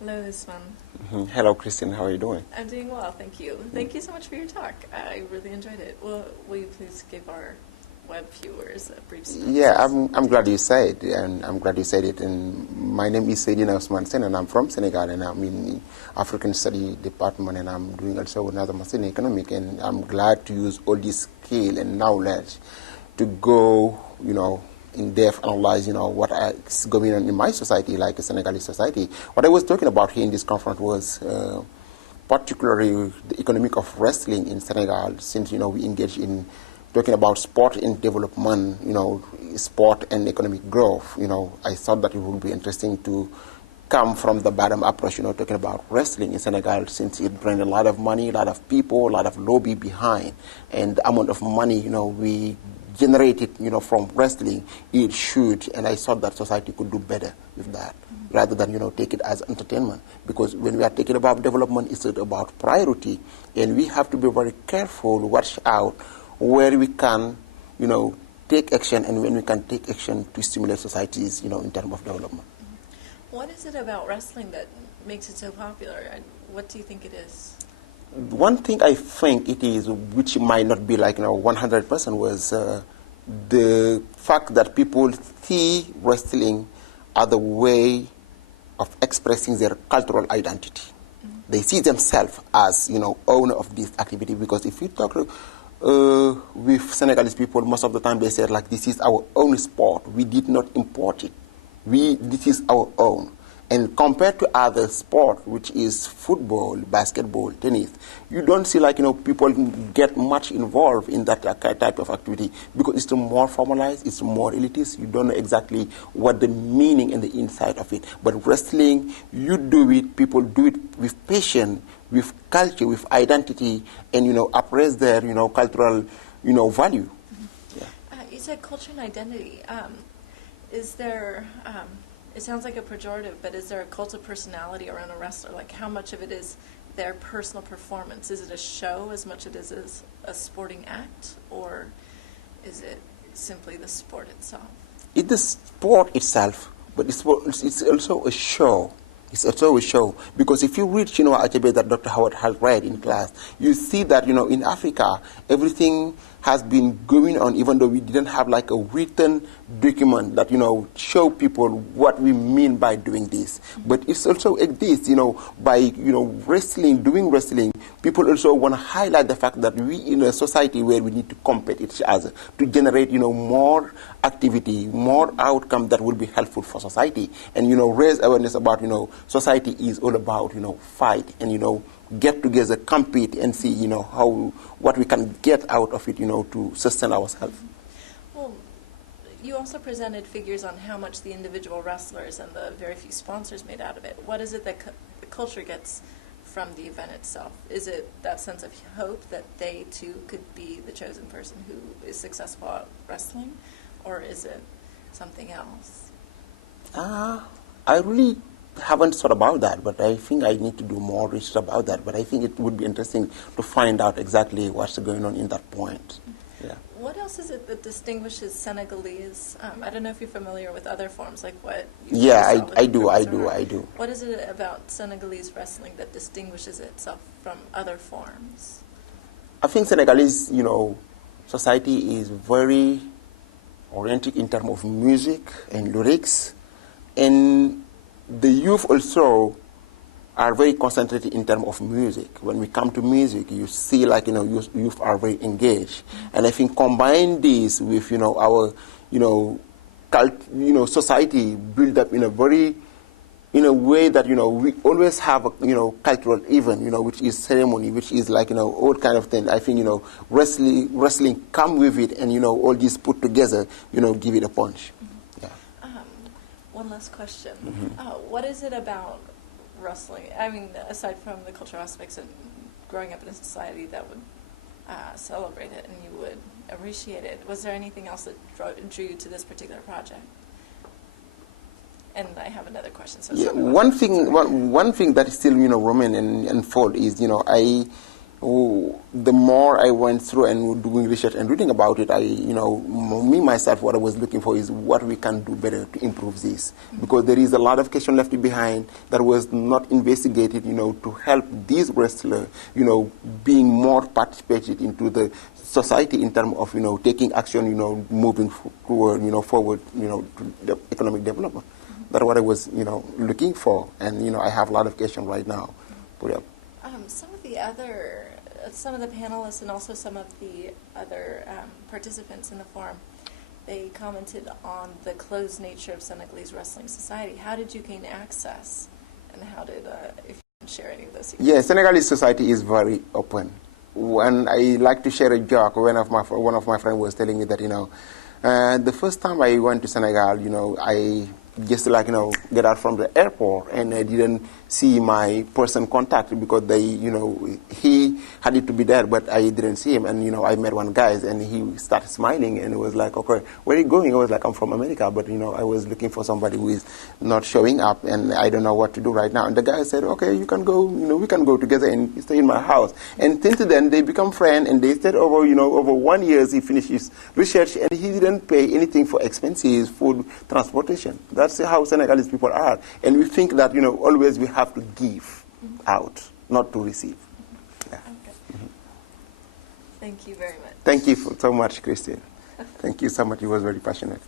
Hello, Ousmane. Hello, Christine. How are you doing? I'm doing well, thank you. Thank you so much for your talk. I really enjoyed it. Will you please give our web viewers a brief Yeah, synopsis? I'm glad you said, and I'm glad you said it. And my name is Ousmane Sene, and I'm from Senegal, and I'm in the African Study Department, and I'm doing also another master in economic, and I'm glad to use all this skill and knowledge to go, in depth analyze, what is going on in my society, like a Senegalese society. What I was talking about here in this conference was particularly the economic of wrestling in Senegal, since, we engage in talking about sport and development, sport and economic growth. I thought that it would be interesting to come from the bottom approach, talking about wrestling in Senegal, since it brings a lot of money, a lot of people, a lot of lobby behind, and the amount of money, we generated, from wrestling, it should, and I thought that society could do better with that, rather than, take it as entertainment. Because when we are talking about development, it's about priority, and we have to be very careful, watch out where we can, take action, and when we can take action to stimulate societies, in terms of development. What is it about wrestling that makes it so popular? And what do you think it is? One thing I think it is, which might not be like 100%, was the fact that people see wrestling as a way of expressing their cultural identity. They see themselves as owner of this activity, because if you talk with Senegalese people, most of the time they say like, this is our own sport. We did not import it. This is our own. And compared to other sport, which is football, basketball, tennis, you don't see people get much involved in that type of activity, because it's more formalized, it's more elitist. You don't know exactly what the meaning and the inside of it. But wrestling, you do it, people do it with passion, with culture, with identity, and appraise their cultural value. Mm-hmm. Yeah. You said culture and identity. Is there? It sounds like a pejorative, but is there a cult of personality around a wrestler? Like, how much of it is their personal performance? Is it a show as much as it is a sporting act, or is it simply the sport itself? It's the sport itself, but it's also a show. It's also a show, because if you read Achebe that Dr. Howard has read in class, you see that in Africa everything has been going on, even though we didn't have like a written document that show people what we mean by doing this. But it's also exists, by wrestling, doing wrestling. People also want to highlight the fact that we in a society where we need to compete each other to generate more activity, more outcome that will be helpful for society, and raise awareness about society is all about fight and get together, compete, and see what we can get out of it to sustain ourselves. Well, you also presented figures on how much the individual wrestlers and the very few sponsors made out of it. What is it that the culture gets from the event itself? Is it that sense of hope that they too could be the chosen person who is successful at wrestling, or is it something else? I really haven't thought about that, but I think I need to do more research about that. But I think it would be interesting to find out exactly what's going on in that point. Yeah. What else is it that distinguishes Senegalese? I don't know if you're familiar with other forms, like what you Yeah, saw I do. What is it about Senegalese wrestling that distinguishes itself from other forms? I think Senegalese, society is very oriented in terms of music and lyrics, and the youth also are very concentrated in terms of music. When we come to music, you see youth are very engaged. And I think combine this with, our, society built up in a way that, we always have a, cultural event, which is ceremony, which is like, all kind of thing. I think, wrestling come with it, and, all this put together, give it a punch. One last question. What is it about wrestling? I mean, aside from the cultural aspects and growing up in a society that would celebrate it and you would appreciate it, was there anything else that drew you to this particular project? And I have another question. So yeah, one thing that is still remain and unfold is the more I went through and doing research and reading about it, me myself, what I was looking for is what we can do better to improve this. Because there is a lot of question left behind that was not investigated, to help these wrestlers, being more participated into the society in terms of, taking action, moving forward, to the economic development. That's what I was, looking for. And, I have a lot of questions right now. But, some of the panelists and also some of the other participants in the forum, they commented on the closed nature of Senegalese Wrestling Society. How did you gain access, and how did, if you can share any of those? Yeah, Senegalese society is very open. When I like to share a joke, one of my friends was telling me that, the first time I went to Senegal, I just get out from the airport and I didn't see my person contact because he had it to be there, but I didn't see him. And, I met one guy and he started smiling and it was like, okay, where are you going? I was like, I'm from America, but, I was looking for somebody who is not showing up and I don't know what to do right now. And the guy said, okay, you can go, we can go together and stay in my house. And since then, they become friends and they stayed over, over 1 year. He finished his research and he didn't pay anything for expenses, food, transportation. That's how Senegalese people are. And we think that, always we have to give out, not to receive. Yeah. Okay. Thank you very much. Thank you so much, Christine. Thank you so much. You was very passionate.